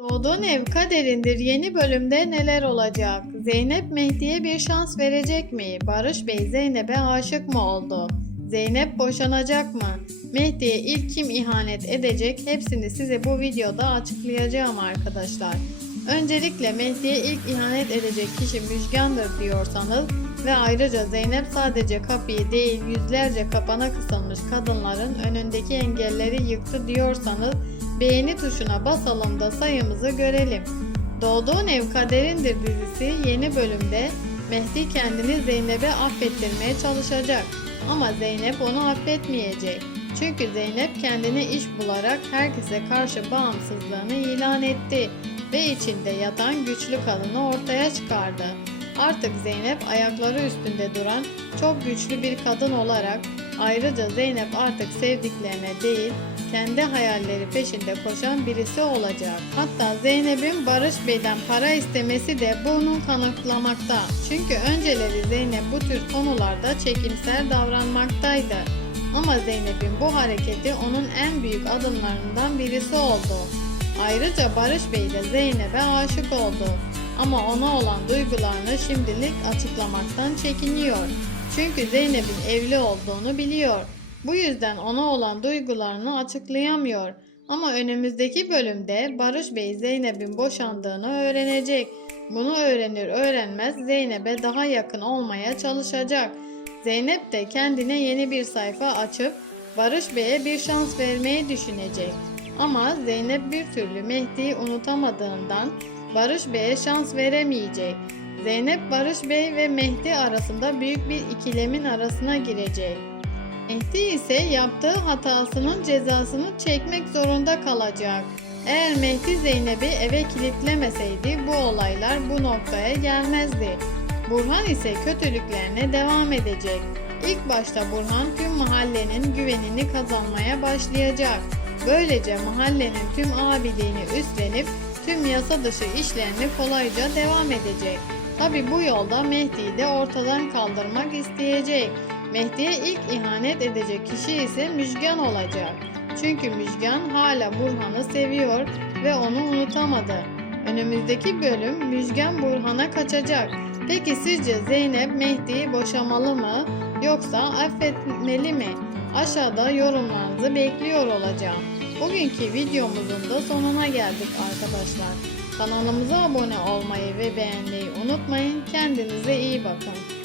Doğduğun ev kaderindir yeni bölümde neler olacak? Zeynep Mehdi'ye bir şans verecek mi? Barış Bey Zeynep'e aşık mı oldu? Zeynep boşanacak mı? Mehdi'ye ilk kim ihanet edecek? Hepsini size bu videoda açıklayacağım arkadaşlar. Öncelikle Mehdi'ye ilk ihanet edecek kişi Müjgan'dır diyorsanız ve ayrıca Zeynep sadece kapıyı değil yüzlerce kapana kısılmış kadınların önündeki engelleri yıktı diyorsanız beğeni tuşuna basalım da sayımızı görelim. Doğduğun Ev Kaderindir dizisi yeni bölümde Mehdi kendini Zeynep'e affettirmeye çalışacak ama Zeynep onu affetmeyecek. Çünkü Zeynep kendine iş bularak herkese karşı bağımsızlığını ilan etti ve içinde yatan güçlü kadını ortaya çıkardı. Artık Zeynep ayakları üstünde duran çok güçlü bir kadın olarak ayrıca Zeynep artık sevdiklerine değil kendi hayalleri peşinde koşan birisi olacak. Hatta Zeynep'in Barış Bey'den para istemesi de bunu kanıtlamakta. Çünkü önceleri Zeynep bu tür konularda çekimsel davranmaktaydı. Ama Zeynep'in bu hareketi onun en büyük adımlarından birisi oldu. Ayrıca Barış Bey de Zeynep'e aşık oldu. Ama ona olan duygularını şimdilik açıklamaktan çekiniyor. Çünkü Zeynep'in evli olduğunu biliyor. Bu yüzden ona olan duygularını açıklayamıyor. Ama önümüzdeki bölümde Barış Bey Zeynep'in boşandığını öğrenecek. Bunu öğrenir öğrenmez Zeynep'e daha yakın olmaya çalışacak. Zeynep de kendine yeni bir sayfa açıp Barış Bey'e bir şans vermeyi düşünecek. Ama Zeynep bir türlü Mehdi'yi unutamadığından Barış Bey'e şans veremeyecek. Zeynep Barış Bey ve Mehdi arasında büyük bir ikilemin arasına girecek. Mehdi ise yaptığı hatasının cezasını çekmek zorunda kalacak. Eğer Mehdi Zeynep'i eve kilitlemeseydi bu olaylar bu noktaya gelmezdi. Burhan ise kötülüklerine devam edecek. İlk başta Burhan tüm mahallenin güvenini kazanmaya başlayacak. Böylece mahallenin tüm abiliğini üstlenip tüm yasa dışı işlerini kolayca devam edecek. Tabi bu yolda Mehdi'yi de ortadan kaldırmak isteyecek. Mehdi'ye ilk ihanet edecek kişi ise Müjgan olacak. Çünkü Müjgan hala Burhan'ı seviyor ve onu unutamadı. Önümüzdeki bölüm Müjgan Burhan'a kaçacak. Peki sizce Zeynep Mehdi'yi boşamalı mı yoksa affetmeli mi? Aşağıda yorumlarınızı bekliyor olacağım. Bugünkü videomuzun da sonuna geldik arkadaşlar. Kanalımıza abone olmayı ve beğenmeyi unutmayın. Kendinize iyi bakın.